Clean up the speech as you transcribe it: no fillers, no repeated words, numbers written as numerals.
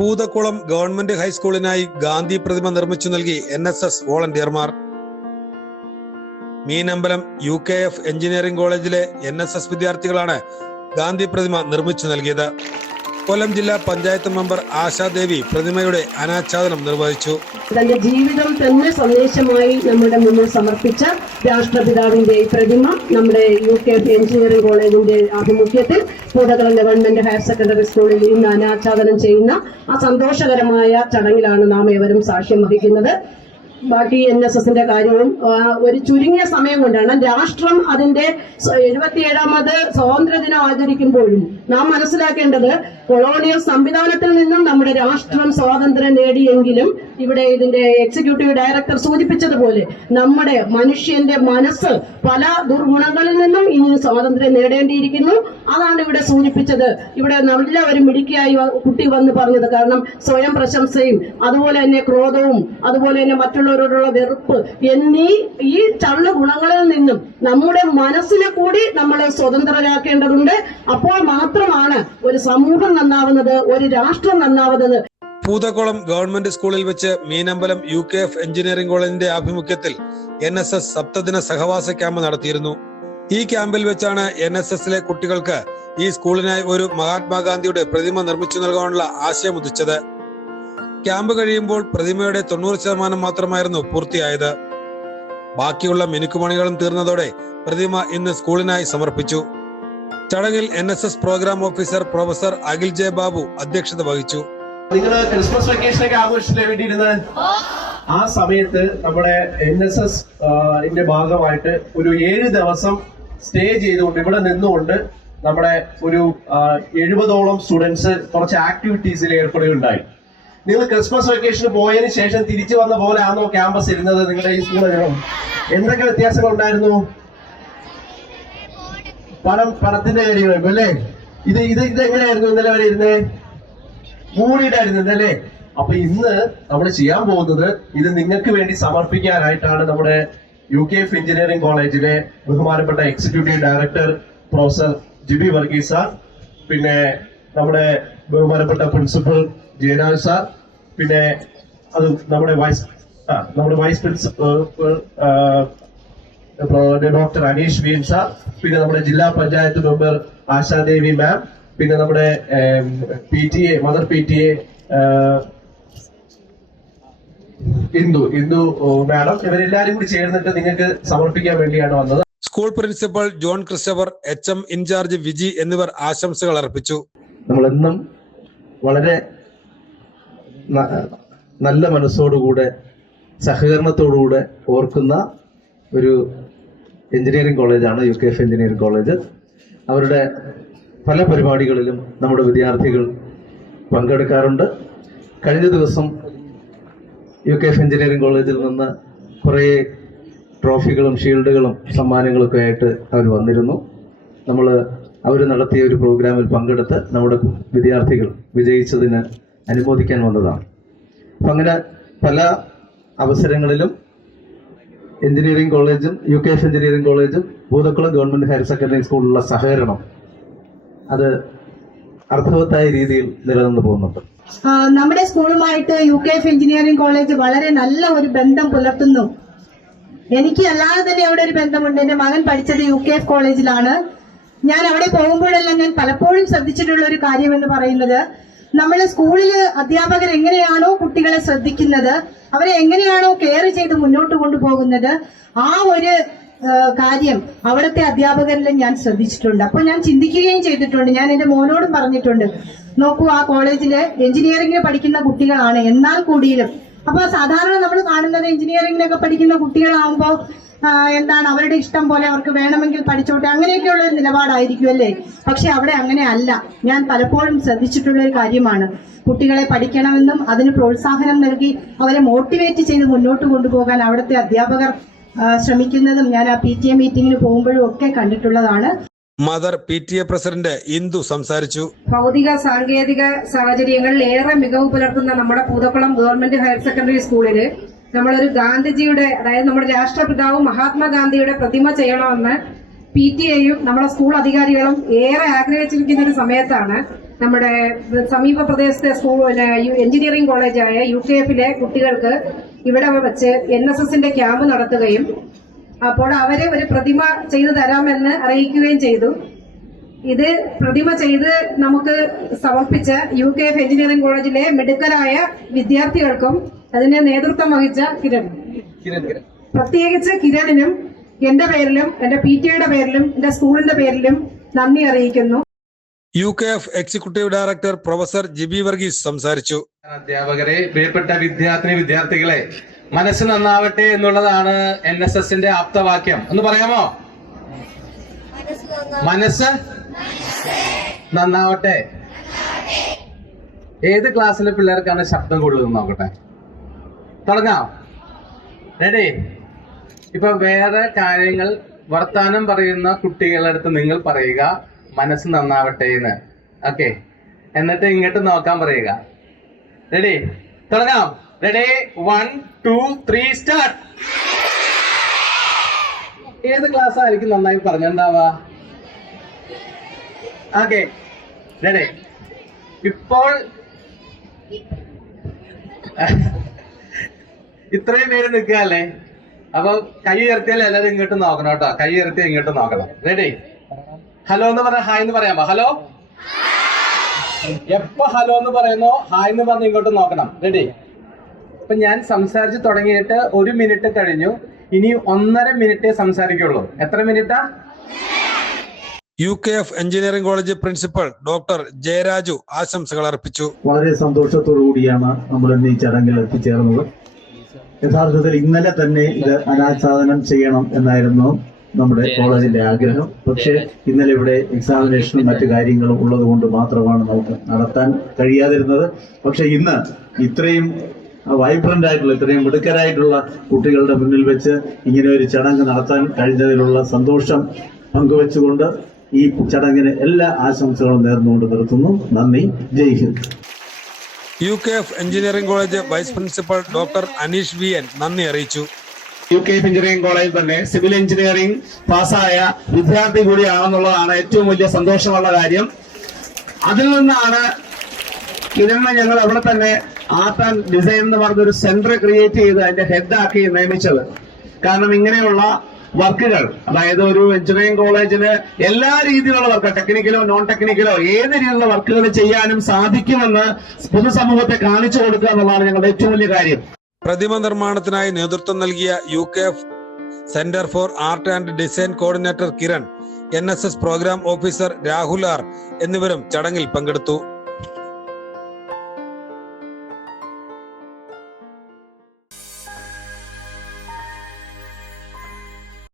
Poothakkulam government ഹൈസ്കൂളിനായി Gandhi പ്രതിമ നിർമ്മിച്ചു നൽകി NSS വോളണ്ടിയർമാർ. മീനമ്പലം UKF എഞ്ചിനീയറിംഗ് കോളേജിലെ NSS വിദ്യാർത്ഥികളാണ് ഗാന്ധി പ്രതിമ നിർമ്മിച്ചു നൽകിയത്. കൊല്ലം ജില്ലാ പഞ്ചായത്ത് മെമ്പർ ആശാദേവി പ്രതിമയുടെ അനാച്ഛാദനം നിർവഹിച്ചു. തന്റെ ജീവിതം തന്നെ സന്ദേശമായി നമ്മുടെ മുന്നിൽ സമർപ്പിച്ച രാഷ്ട്രപിതാവിന്റെ പ്രതിമ നമ്മുടെ UKF എഞ്ചിനീയറിംഗ് കോളേജിന്റെ ആഭിമുഖ്യത്തിൽ പൂതക്കുളം ഗവൺമെന്റ് ഹയർ സെക്കൻഡറി സ്കൂളിൽ ഇന്ന് അനാച്ഛാദനം ചെയ്യുന്ന ആ സന്തോഷകരമായ ചടങ്ങിലാണ് നാം ഏവരും സാക്ഷ്യം വഹിക്കുന്നത്. ബാക്കി NSSന്റെ കാര്യവും ഒരു ചുരുങ്ങിയ സമയം കൊണ്ടാണ്. രാഷ്ട്രം അതിന്റെ 77ാമത് സ്വാതന്ത്ര്യദിനം ആചരിക്കുമ്പോഴും നാം മനസ്സിലാക്കേണ്ടത് കൊളോണിയൽ സംവിധാനത്തിൽ നിന്നും നമ്മുടെ രാഷ്ട്രം സ്വാതന്ത്ര്യം നേടിയെങ്കിലും ഇവിടെ ഇതിന്റെ എക്സിക്യൂട്ടീവ് ഡയറക്ടർ സൂചിപ്പിച്ചതുപോലെ നമ്മുടെ മനുഷ്യന്റെ മനസ്സ് പല ദുർഗുണങ്ങളിൽ നിന്നും ഇനി സ്വാതന്ത്ര്യം നേടേണ്ടിയിരിക്കുന്നു. അതാണ് ഇവിടെ സൂചിപ്പിച്ചത്. ഇവിടെ നല്ല ഒരു മിടുക്കിയായി കുട്ടി വന്ന് പറഞ്ഞത്. കാരണം സ്വയം പ്രശംസയും അതുപോലെ തന്നെ ക്രോധവും അതുപോലെ തന്നെ മറ്റുള്ളവരോടുള്ള വെറുപ്പ് എന്നീ ഈ ചള്ളു ഗുണങ്ങളിൽ നിന്നും നമ്മുടെ മനസ്സിനെ കൂടി നമ്മൾ സ്വതന്ത്രരാക്കേണ്ടതുണ്ട്. അപ്പോൾ മാത്രമാണ് ഒരു സമൂഹം നന്നാവുന്നത്, ഒരു രാഷ്ട്രം നന്നാവുന്നത്. പൂതക്കുളം ഗവൺമെന്റ് സ്കൂളിൽ വെച്ച് മീനമ്പലം UKF എഞ്ചിനീയറിംഗ് കോളേജിന്റെ ആഭിമുഖ്യത്തിൽ NSS സപ്തദിന സഹവാസ ക്യാമ്പ് നടത്തിയിരുന്നു. ഈ ക്യാമ്പിൽ വെച്ചാണ് NSSലെ കുട്ടികൾക്ക് ഈ സ്കൂളിനായി ഒരു മഹാത്മാഗാന്ധിയുടെ പ്രതിമ നിർമ്മിച്ചു നൽകാനുള്ള ആശയം ഉദിച്ചത്. ക്യാമ്പ് കഴിയുമ്പോൾ പ്രതിമയുടെ 90% മാത്രമായിരുന്നു പൂർത്തിയായത്. ബാക്കിയുള്ള മിനുക്കുമണികളും തീർന്നതോടെ പ്രതിമ ഇന്ന് സ്കൂളിനായി സമർപ്പിച്ചു. ചടങ്ങിൽ NSS program officer professor Akhil J Babu അധ്യക്ഷത വഹിച്ചു. നിങ്ങൾ ക്രിസ്മസ് വെക്കേഷനൊക്കെ ആഘോഷിച്ചില്ലേ വേണ്ടിയിരുന്നത്? ആ സമയത്ത് നമ്മുടെ NSS ഭാഗമായിട്ട് ഒരു 7 ദിവസം സ്റ്റേ ചെയ്തുകൊണ്ട് ഇവിടെ നിന്നുകൊണ്ട് നമ്മുടെ ഒരു 70ഓളം സ്റ്റുഡൻസ് കുറച്ച് ആക്ടിവിറ്റീസിൽ ഏർപ്പെടുകയുണ്ടായി. നിങ്ങൾ ക്രിസ്മസ് വെക്കേഷന് പോയതിനു ശേഷം തിരിച്ചു വന്ന പോലെ ആണോ ക്യാമ്പസ് ഇരുന്നത് നിങ്ങളുടെ ഈ സ്കൂളിൽ? എന്തൊക്കെ വ്യത്യാസങ്ങൾ ഉണ്ടായിരുന്നു? പണത്തിന്റെ കാര്യങ്ങളും അല്ലേ? ഇതെങ്ങനെയായിരുന്നു ഇന്നലെ വരെ ഇരുന്നേ? മൂടിയിട്ടായിരുന്നു അല്ലേ? അപ്പൊ ഇന്ന് നമ്മൾ ചെയ്യാൻ പോകുന്നത് ഇത് നിങ്ങൾക്ക് വേണ്ടി സമർപ്പിക്കാനായിട്ടാണ് നമ്മുടെ UKF എഞ്ചിനീയറിംഗ് കോളേജിലെ ബഹുമാനപ്പെട്ട executive director professor Jibi Varghese sir, പിന്നെ നമ്മുടെ ബഹുമാനപ്പെട്ട പ്രിൻസിപ്പൽ ജയരാജ് സാർ, പിന്നെ അത് നമ്മുടെ vice principal doctor Aneesh V N sir, പിന്നെ നമ്മുടെ ജില്ലാ പഞ്ചായത്ത് മെമ്പർ ആശാദേവി മാം, പിന്നെ നമ്മുടെ PTA mother PTA Indu madam, ഇവരെല്ലാരും കൂടി ചേർന്നിട്ട് നിങ്ങൾക്ക് സമർപ്പിക്കാൻ വേണ്ടിയാണ് വന്നത്. School principal John Christopher, HM incharge Viji എന്നിവർ ആശംസകൾ അർപ്പിച്ചു. നമ്മളെന്നും വളരെ നല്ല മനസ്സോടുകൂടെ സഹകരണത്തോടുകൂടെ ഓർക്കുന്ന ഒരു എഞ്ചിനീയറിംഗ് കോളേജാണ് UKF എഞ്ചിനീയറിംഗ് കോളേജ്. അവരുടെ പല പരിപാടികളിലും നമ്മുടെ വിദ്യാർത്ഥികൾ പങ്കെടുക്കാറുണ്ട്. കഴിഞ്ഞ ദിവസം UKF എഞ്ചിനീയറിംഗ് കോളേജിൽ നിന്ന് കുറേ ട്രോഫികളും ഷീൽഡുകളും സമ്മാനങ്ങളൊക്കെ ആയിട്ട് അവർ വന്നിരുന്നു. അവർ നടത്തിയ ഒരു പ്രോഗ്രാമിൽ പങ്കെടുത്ത് നമ്മുടെ വിദ്യാർത്ഥികൾ വിജയിച്ചതിന് അനുമോദിക്കാൻ വന്നതാണ്. അപ്പം അങ്ങനെ പല അവസരങ്ങളിലും എഞ്ചിനീയറിംഗ് കോളേജും UKF എഞ്ചിനീയറിംഗ് കോളേജും പൂതക്കുളം ഗവൺമെന്റ് ഹയർ സെക്കൻഡറി സ്കൂളിലുള്ള സഹകരണം അത് അർത്ഥവത്തായ രീതിയിൽ നിലനിന്ന് പോകുന്നുണ്ട്. നമ്മുടെ സ്കൂളുമായിട്ട് UKF എഞ്ചിനീയറിംഗ് കോളേജ് വളരെ നല്ല ഒരു ബന്ധം പുലർത്തുന്നു. എനിക്ക് അല്ലാതെ തന്നെ അവിടെ ഒരു ബന്ധമുണ്ട്. എന്റെ മകൻ പഠിച്ചത് UKF കോളേജിലാണ്. ഞാൻ അവിടെ പോകുമ്പോഴെല്ലാം ഞാൻ പലപ്പോഴും ശ്രദ്ധിച്ചിട്ടുള്ള ഒരു കാര്യം എന്ന് പറയുന്നത്, നമ്മളെ സ്കൂളിൽ അധ്യാപകർ എങ്ങനെയാണോ കുട്ടികളെ ശ്രദ്ധിക്കുന്നത്, അവരെ എങ്ങനെയാണോ കെയർ ചെയ്ത് മുന്നോട്ട് കൊണ്ടുപോകുന്നത്, ആ ഒരു കാര്യം അവിടുത്തെ അധ്യാപകരിലും ഞാൻ ശ്രദ്ധിച്ചിട്ടുണ്ട്. അപ്പോൾ ഞാൻ ചിന്തിക്കുകയും ചെയ്തിട്ടുണ്ട്. ഞാൻ എന്റെ മോനോടും പറഞ്ഞിട്ടുണ്ട്, നോക്കൂ, ആ കോളേജില് എഞ്ചിനീയറിംഗിന് പഠിക്കുന്ന കുട്ടികളാണ്, എന്നാൽ കൂടിയും അപ്പൊ സാധാരണ നമ്മൾ കാണുന്നത് എഞ്ചിനീയറിംഗിനൊക്കെ പഠിക്കുന്ന കുട്ടികളാകുമ്പോൾ എന്താണ്, അവരുടെ ഇഷ്ടം പോലെ അവർക്ക് വേണമെങ്കിൽ പഠിച്ചോട്ടെ, അങ്ങനെയൊക്കെയുള്ള ഒരു നിലപാടായിരിക്കും അല്ലേ? പക്ഷെ അവിടെ അങ്ങനെ അല്ല. ഞാൻ പലപ്പോഴും ശ്രദ്ധിച്ചിട്ടുള്ള ഒരു കാര്യമാണ്, കുട്ടികളെ പഠിക്കണമെന്നും അതിന് പ്രോത്സാഹനം നൽകി അവരെ മോട്ടിവേറ്റ് ചെയ്ത് മുന്നോട്ട് കൊണ്ടുപോകാൻ അവിടുത്തെ അധ്യാപകർ ശ്രമിക്കുന്നതും ഞാൻ ആ PTA മീറ്റിംഗിന് പോകുമ്പോഴും ഒക്കെ കണ്ടിട്ടുള്ളതാണ്. മദർ PTA പ്രസിഡന്റ് ഇന്ദു സംസാരിച്ചു. ഭൗതിക സാങ്കേതിക സാഹചര്യങ്ങളിൽ ഏറെ മികവ് പുലർത്തുന്ന നമ്മുടെ പൂതക്കുളം ഗവൺമെന്റ് ഹയർ സെക്കൻഡറി സ്കൂളില് നമ്മളൊരു ഗാന്ധിജിയുടെ, അതായത് നമ്മുടെ രാഷ്ട്രപിതാവ് മഹാത്മാഗാന്ധിയുടെ പ്രതിമ ചെയ്യണമെന്ന് PTA യും നമ്മുടെ സ്കൂൾ അധികാരികളും ഏറെ ആഗ്രഹിച്ചിരിക്കുന്ന ഒരു സമയത്താണ് നമ്മുടെ സമീപ പ്രദേശത്തെ എഞ്ചിനീയറിംഗ് കോളേജായ UKF-ലെ കുട്ടികൾക്ക് ഇവിടെ വെച്ച് NSSന്റെ ക്യാമ്പ് നടത്തുകയും അപ്പോൾ അവരെ ഒരു പ്രതിമ ചെയ്തു തരാമെന്ന് അറിയിക്കുകയും ചെയ്തു. ഇത് പ്രതിമ ചെയ്ത് നമുക്ക് സമർപ്പിച്ച UKF എഞ്ചിനീയറിംഗ് കോളേജിലെ മിടുക്കരായ വിദ്യാർത്ഥികൾക്കും അതിന് നേതൃത്വം വഹിച്ച പ്രത്യേകിച്ച് കിരണിനും എന്റെ പേരിലും എന്റെ PTA പേരിലും എന്റെ സ്കൂളിന്റെ പേരിലും നന്ദി അറിയിക്കുന്നു. UKF executive director professor Jibi Varghese സംസാരിച്ചു. അധ്യാപകരെ, പ്രിയപ്പെട്ട വിദ്യാർത്ഥികളെ, മനസ്സ് നന്നാവട്ടെ എന്നുള്ളതാണ് NSSന്റെ ആപ്തവാക്യം. ഒന്ന് പറയാമോ? മനസ്സ് നന്നാവട്ടെ. ഏത് ക്ലാസ്സിലെ പിള്ളേർക്കാണ് ശബ്ദം കൊള്ളുന്നത് നോക്കട്ടെ. തുടങ്ങാം. റെഡി? ഇപ്പൊ വേറെ കാര്യങ്ങൾ വർത്താനം പറയുന്ന കുട്ടികളുടെ അടുത്ത് നിങ്ങൾ പറയുക മനസ്സ് നന്നാവട്ടെ എന്ന്. ഓക്കെ, എന്നിട്ട് ഇങ്ങോട്ട് നോക്കാൻ പറയുക. റെഡി? തുടങ്ങാം. റെഡി? 1 2 3 സ്റ്റാർട്ട്. ഏത് ക്ലാസ് ആയിരിക്കും നന്നായി പറഞ്ഞിട്ടുണ്ടാവുക? Okay, ready? ഇപ്പോൾ ഇത്രയും പേര് നിൽക്കുകയല്ലേ, അപ്പൊ കൈ ഉയർത്തിയാൽ എല്ലാവരും ഇങ്ങോട്ട് നോക്കണം കേട്ടോ. കൈ ഉയർത്തിയാൽ ഇങ്ങോട്ട് നോക്കണം. റെഡി? ഹലോ എന്ന് പറഞ്ഞ ഹായ് എന്ന് പറയാമോ? ഹലോ. എപ്പോ ഹലോ എന്ന് പറയുന്നോ ഹായ് എന്ന് പറഞ്ഞ് ഇങ്ങോട്ട് നോക്കണം. റെഡി? ഇപ്പൊ ഞാൻ സംസാരിച്ച് തുടങ്ങിയിട്ട് 1 മിനിറ്റ് കഴിഞ്ഞു. ഇനി 1.5 മിനിറ്റേ സംസാരിക്കുള്ളൂ. എത്ര മിനിറ്റാ? UKF engineering college principal doctor Jayaraj ആശംസകൾ അർപ്പിച്ചു. വളരെ സന്തോഷത്തോടു കൂടിയാണ് നമ്മൾ ഇന്ന് ഈ ചടങ്ങിൽ എത്തിച്ചേർന്നത്. യഥാർത്ഥത്തിൽ ഇന്നലെ തന്നെ ഇത് അനാച്ഛാദനം ചെയ്യണം എന്നായിരുന്നു നമ്മുടെ കോളേജിന്റെ ആഗ്രഹം. പക്ഷേ ഇന്നലെ ഇവിടെ എക്സാമിനേഷനും മറ്റു കാര്യങ്ങളും ഉള്ളത് കൊണ്ട് മാത്രമാണ് നമുക്ക് നടത്താൻ കഴിയാതിരുന്നത്. പക്ഷെ ഇന്ന് ഇത്രയും വൈബ്രന്റ് ആയിട്ടുള്ള, ഇത്രയും മിടുക്കരായിട്ടുള്ള കുട്ടികളുടെ മുന്നിൽ വെച്ച് ഇങ്ങനെ ഒരു ചടങ്ങ് നടത്താൻ കഴിഞ്ഞതിലുള്ള സന്തോഷം പങ്കുവെച്ചുകൊണ്ട് ഈ ചടങ്ങിന് എല്ലാ ആശംസകളും നേർന്നുകൊണ്ട് നിർത്തുന്നു. നന്ദി. Jai Hind. UKF engineering college vice principal doctor Aneesh VN നന്ദി അറിയിച്ചു. UKF എഞ്ചിനീയറിംഗ് കോളേജ് തന്നെ സിവിൽ എഞ്ചിനീയറിംഗ് പാസ്സായ വിദ്യാർത്ഥി കൂടിയാണെന്നുള്ളതാണ് ഏറ്റവും വലിയ സന്തോഷമുള്ള കാര്യം. അതിൽ നിന്നാണ് ഇതിനെ ഞങ്ങൾ അവിടെ തന്നെ ആർട്ട് ആൻഡ് ഡിസൈൻ എന്ന് പറഞ്ഞൊരു സെന്റർ ക്രിയേറ്റ് ചെയ്ത് അതിന്റെ ഹെഡാക്കി നിയമിച്ചത്. കാരണം ഇങ്ങനെയുള്ള വർക്കുകൾ, അതായത് ഒരു എഞ്ചിനീയറിംഗ് കോളേജിന് എല്ലാ രീതിയിലുള്ള വർക്ക്, ടെക്നിക്കലോ നോൺ ടെക്നിക്കലോ ഏത് രീതിയിലുള്ള വർക്കുകൾ ചെയ്യാനും സാധിക്കുമെന്ന് പൊതുസമൂഹത്തെ കാണിച്ചു കൊടുക്കുക എന്നുള്ളതാണ് ഞങ്ങളുടെ ഏറ്റവും വലിയ കാര്യം. പ്രതിമ നിർമ്മാണത്തിനായി നേതൃത്വം നൽകിയ UKF centre for art and design coordinator Kiran, NSS program officer Rahul R എന്നിവരും ചടങ്ങിൽ പങ്കെടുത്തു.